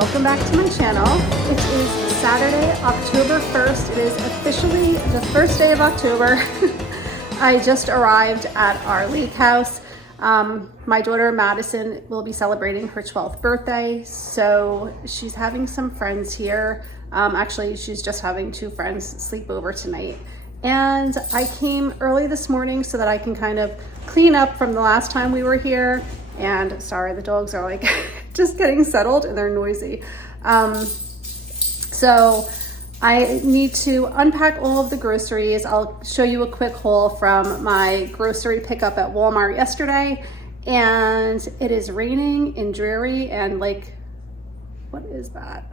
welcome back to my channel. It is Saturday, October 1st. It is officially the first day of October. I just arrived at our lake house. My daughter Madison will be celebrating her 12th birthday, so she's having some friends here. Actually, she's just having two friends sleep over tonight. And I came early this morning so that I can kind of clean up from the last time we were here. And sorry, the dogs are like just getting settled and they're noisy. So I need to unpack all of the groceries. I'll show you a quick haul from my grocery pickup at Walmart yesterday. And it is raining and dreary and like, what is that?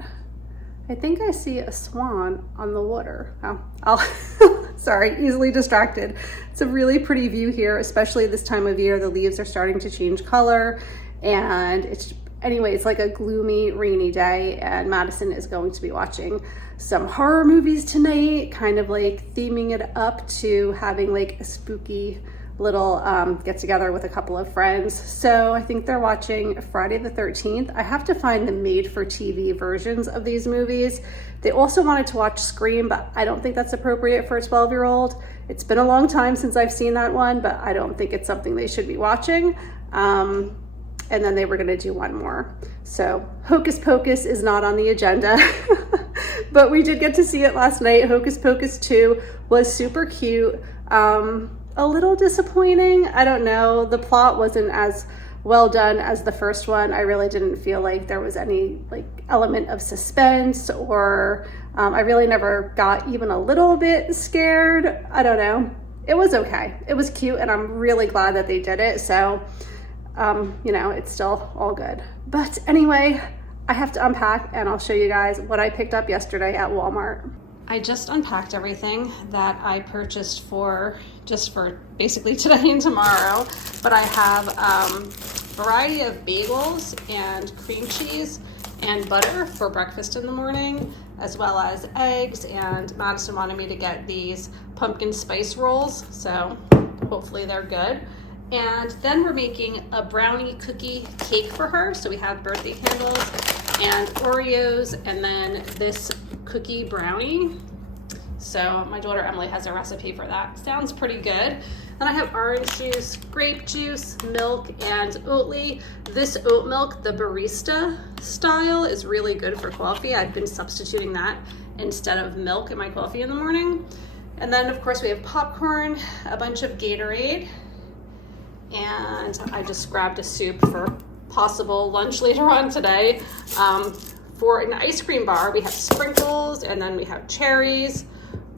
I think I see a swan on the water. Oh, sorry, easily distracted. It's a really pretty view here, especially this time of year. The leaves are starting to change color and it's like a gloomy, rainy day, and Madison is going to be watching some horror movies tonight, kind of like theming it up to having like a spooky little get together with a couple of friends. So I think they're watching Friday the 13th. I have to find the made for TV versions of these movies. They also wanted to watch Scream, but I don't think that's appropriate for a 12-year-old. It's been a long time since I've seen that one, but I don't think it's something they should be watching. And then they were gonna do one more. So Hocus Pocus is not on the agenda, but we did get to see it last night. Hocus Pocus 2 was super cute. A little disappointing. I don't know. The plot wasn't as well done as the first one. I really didn't feel like there was any like element of suspense, or I really never got even a little bit scared. I don't know. It was okay. It was cute and I'm really glad that they did it. So, you know, it's still all good. But anyway, I have to unpack and I'll show you guys what I picked up yesterday at Walmart. I just unpacked everything that I purchased just for basically today and tomorrow, but I have a variety of bagels and cream cheese and butter for breakfast in the morning, as well as eggs, and Madison wanted me to get these pumpkin spice rolls, so hopefully they're good. And then we're making a brownie cookie cake for her, so we have birthday candles and Oreos, and then this cookie brownie. So my daughter Emily has a recipe for that. Sounds pretty good. Then I have orange juice, grape juice, milk, and Oatly. This oat milk, the barista style, is really good for coffee. I've been substituting that instead of milk in my coffee in the morning. And then of course we have popcorn, a bunch of Gatorade, and I just grabbed a soup for possible lunch later on today. For an ice cream bar, we have sprinkles, and then we have cherries,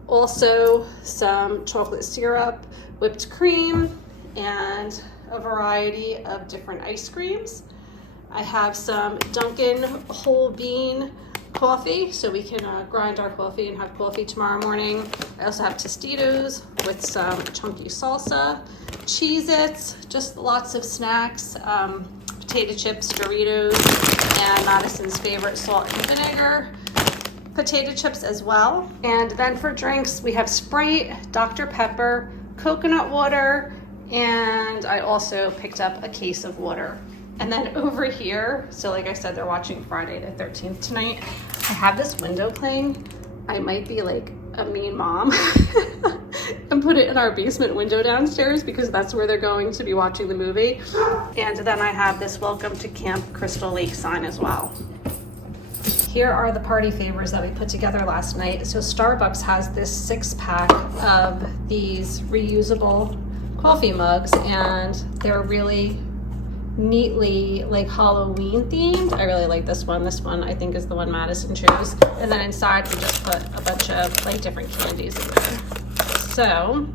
also some chocolate syrup, whipped cream, and a variety of different ice creams. I have some Dunkin' whole bean coffee, so we can grind our coffee and have coffee tomorrow morning. I also have Tostitos with some chunky salsa, Cheez-Its, just lots of snacks, potato chips, Doritos, and Madison's favorite salt and vinegar potato chips as well. And then for drinks, we have Sprite, Dr. Pepper, coconut water, and I also picked up a case of water. And then over here, so like I said, they're watching Friday the 13th tonight. I have this window playing. I might be like a mean mom and put it in our basement window downstairs because that's where they're going to be watching the movie. And then I have this Welcome to Camp Crystal Lake sign as well. Here are the party favors that we put together last night. So Starbucks has this 6-pack of these reusable coffee mugs, and they're really neatly like Halloween themed. I really like this one. This one I think is the one Madison chose. And then inside we just put a bunch of like different candies in there. So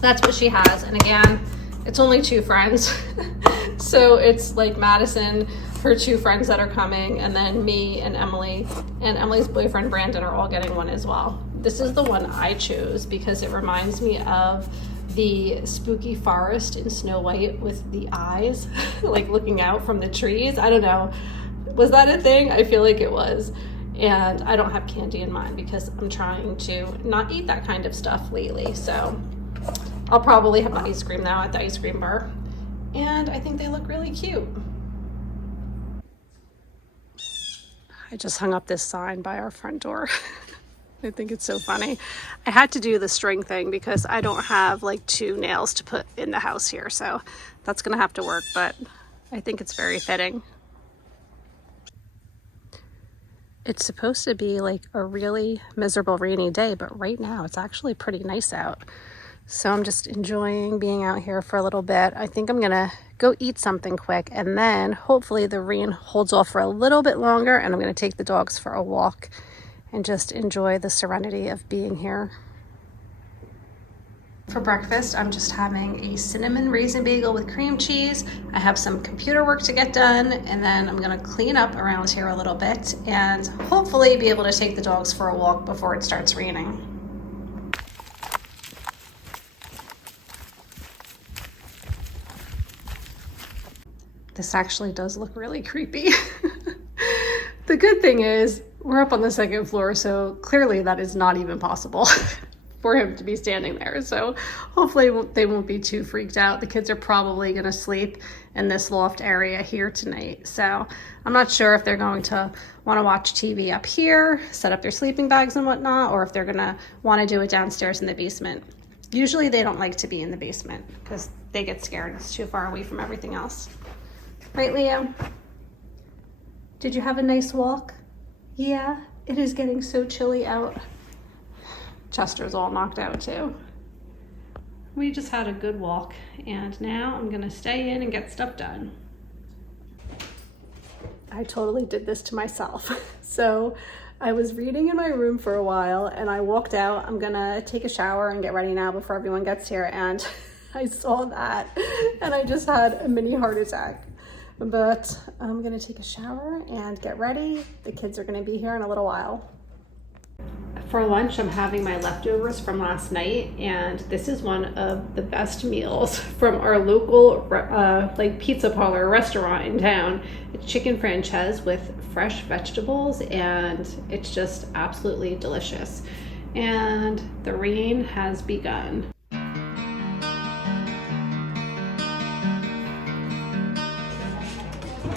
that's what she has. And again, it's only 2 friends. So it's like Madison, her 2 friends that are coming, and then me and Emily and Emily's boyfriend Brandon are all getting one as well. This is the one I chose because it reminds me of the spooky forest in Snow White with the eyes like looking out from the trees. I don't know, was that a thing? I feel like it was. And I don't have candy in mine because I'm trying to not eat that kind of stuff lately. So I'll probably have ice cream now at the ice cream bar. And I think they look really cute. I just hung up this sign by our front door. I think it's so funny. I had to do the string thing because I don't have like 2 nails to put in the house here, so that's gonna have to work, but I think it's very fitting. It's supposed to be like a really miserable rainy day, but right now it's actually pretty nice out. So I'm just enjoying being out here for a little bit. I think I'm gonna go eat something quick, and then hopefully the rain holds off for a little bit longer, and I'm gonna take the dogs for a walk and just enjoy the serenity of being here. For breakfast, I'm just having a cinnamon raisin bagel with cream cheese. I have some computer work to get done, and then I'm gonna clean up around here a little bit and hopefully be able to take the dogs for a walk before it starts raining. This actually does look really creepy. The good thing is we're up on the 2nd floor, so clearly that is not even possible for him to be standing there. So hopefully they won't be too freaked out. The kids are probably gonna sleep in this loft area here tonight. So I'm not sure if they're going to wanna watch TV up here, set up their sleeping bags and whatnot, or if they're gonna wanna do it downstairs in the basement. Usually they don't like to be in the basement because they get scared. It's too far away from everything else. Right, Leo? Did you have a nice walk? Yeah, it is getting so chilly out. Chester's all knocked out too. We just had a good walk, and now I'm gonna stay in and get stuff done. I totally did this to myself. So I was reading in my room for a while, and I walked out. I'm gonna take a shower and get ready now before everyone gets here, and I saw that, and I just had a mini heart attack. But I'm gonna take a shower and get ready. The kids are gonna be here in a little while. For lunch, I'm having my leftovers from last night, and this is one of the best meals from our local like pizza parlor restaurant in town. It's chicken franchise with fresh vegetables, and it's just absolutely delicious. And the rain has begun.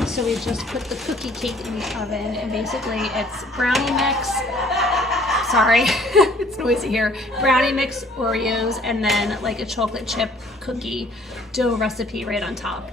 So we just put the cookie cake in the oven, and basically it's brownie mix. Sorry, it's noisy here. Brownie mix, Oreos, and then like a chocolate chip cookie dough recipe right on top.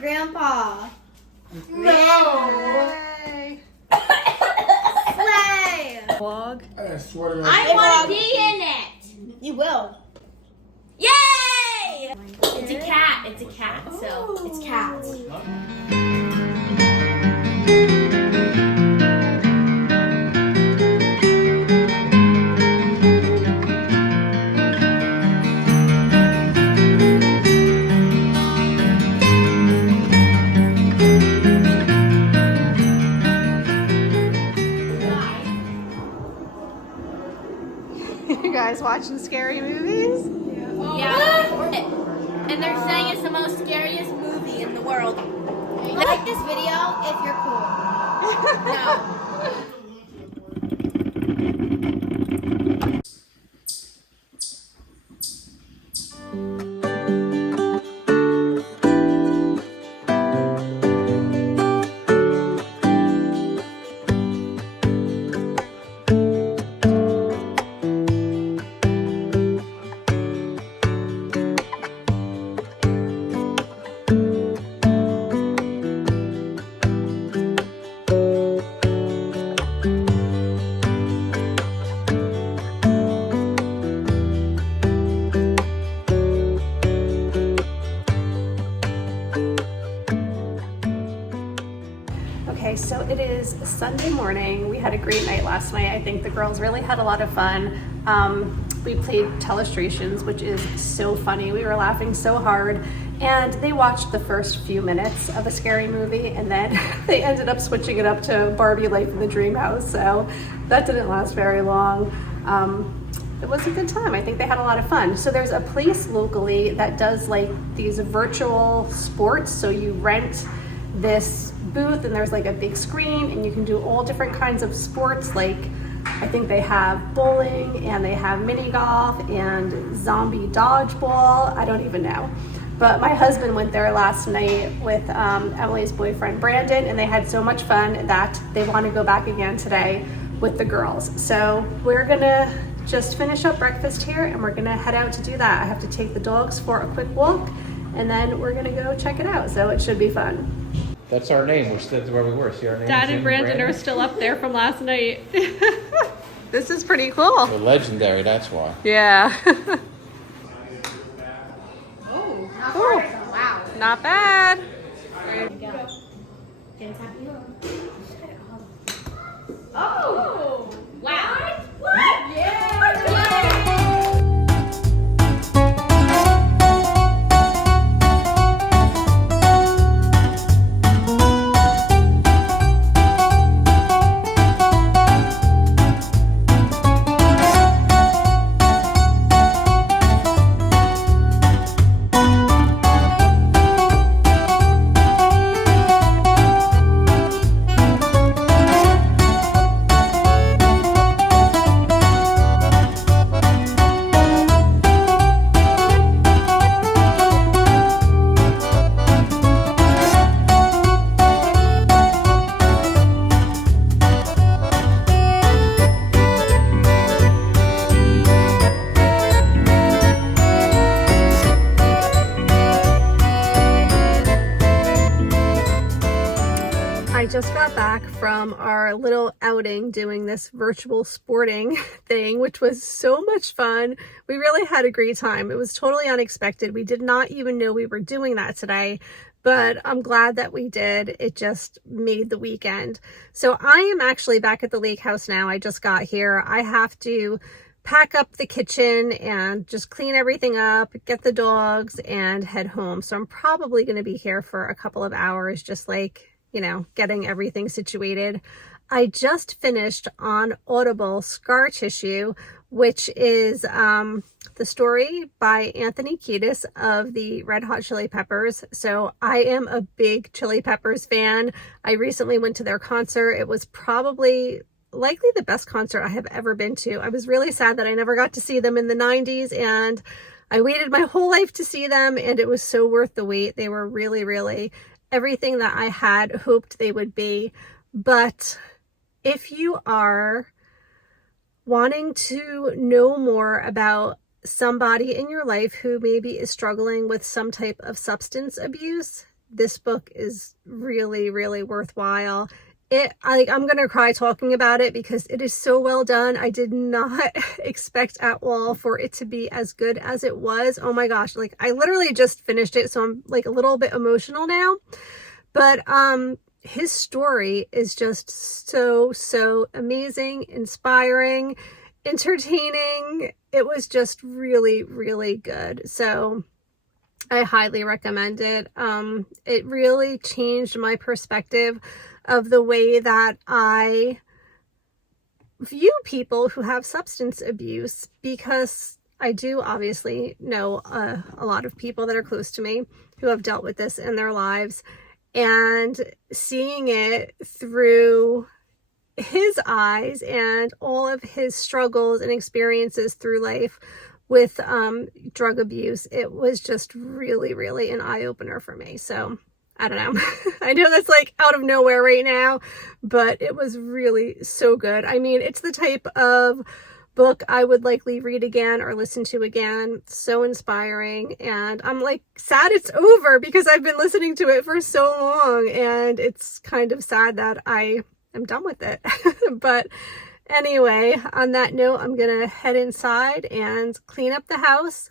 Grandpa. No. Slay. Vlog. I want to be in it. You will. Yay! It's a cat. It's a cat. So it's cats. You guys watching scary movies? Yeah. And they're saying it's the most scariest movie in the world. Like this video if you're cool. No. is Sunday morning. We had a great night last night. I think the girls really had a lot of fun. We played Telestrations, which is so funny. We were laughing so hard. And they watched the first few minutes of a scary movie, and then they ended up switching it up to Barbie Life in the Dream House. So that didn't last very long. It was a good time. I think they had a lot of fun. So there's a place locally that does like these virtual sports. So you rent this booth and there's like a big screen and you can do all different kinds of sports. Like I think they have bowling and they have mini golf and zombie dodgeball. I don't even know. But my husband went there last night with Emily's boyfriend, Brandon, and they had so much fun that they want to go back again today with the girls. So we're gonna just finish up breakfast here and we're gonna head out to do that. I have to take the dogs for a quick walk and then we're gonna go check it out. So it should be fun. That's our name. That's where we were. See our name? Dad and Brandon are still up there from last night. This is pretty cool. We're legendary, that's why. Yeah. Oh, not Cool. bad. Wow. Not bad. Oh, wow. What? Yeah. I just got back from our little outing doing this virtual sporting thing, which was so much fun. We really had a great time. It was totally unexpected. We did not even know we were doing that today, but I'm glad that we did. It just made the weekend. So I am actually back at the lake house now. I just got here. I have to pack up the kitchen and just clean everything up, get the dogs, and head home. So I'm probably going to be here for a couple of hours, just like, you know, getting everything situated. I just finished on Audible Scar Tissue, which is the story by Anthony Kiedis of the Red Hot Chili Peppers. So I am a big Chili Peppers fan. I recently went to their concert. It was probably likely the best concert I have ever been to. I was really sad that I never got to see them in the 90s, and I waited my whole life to see them, and it was so worth the wait. They were really, really everything that I had hoped they would be. But if you are wanting to know more about somebody in your life who maybe is struggling with some type of substance abuse, this book is really, really worthwhile. I'm gonna cry talking about it because it is so well done. I did not expect at all for it to be as good as it was. Oh my gosh, like I literally just finished it, so I'm like a little bit emotional now. But his story is just so amazing, inspiring, entertaining. It was just really, really good. So I highly recommend it. It really changed my perspective of the way that I view people who have substance abuse, because I do obviously know a lot of people that are close to me who have dealt with this in their lives, and seeing it through his eyes and all of his struggles and experiences through life with drug abuse, it was just really, really an eye-opener for me. So I don't know. I know that's like out of nowhere right now, but it was really so good. I mean, it's the type of book I would likely read again or listen to again. So inspiring. And I'm like sad it's over because I've been listening to it for so long, and it's kind of sad that I am done with it. But anyway, on that note, I'm going to head inside and clean up the house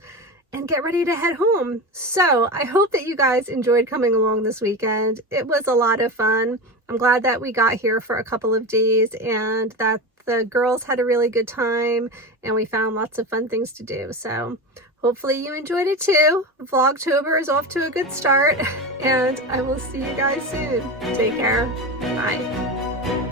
and get ready to head home. So I hope that you guys enjoyed coming along this weekend. It was a lot of fun. I'm glad that we got here for a couple of days and that the girls had a really good time and we found lots of fun things to do. So hopefully you enjoyed it too. Vlogtober is off to a good start and I will see you guys soon. Take care. Bye.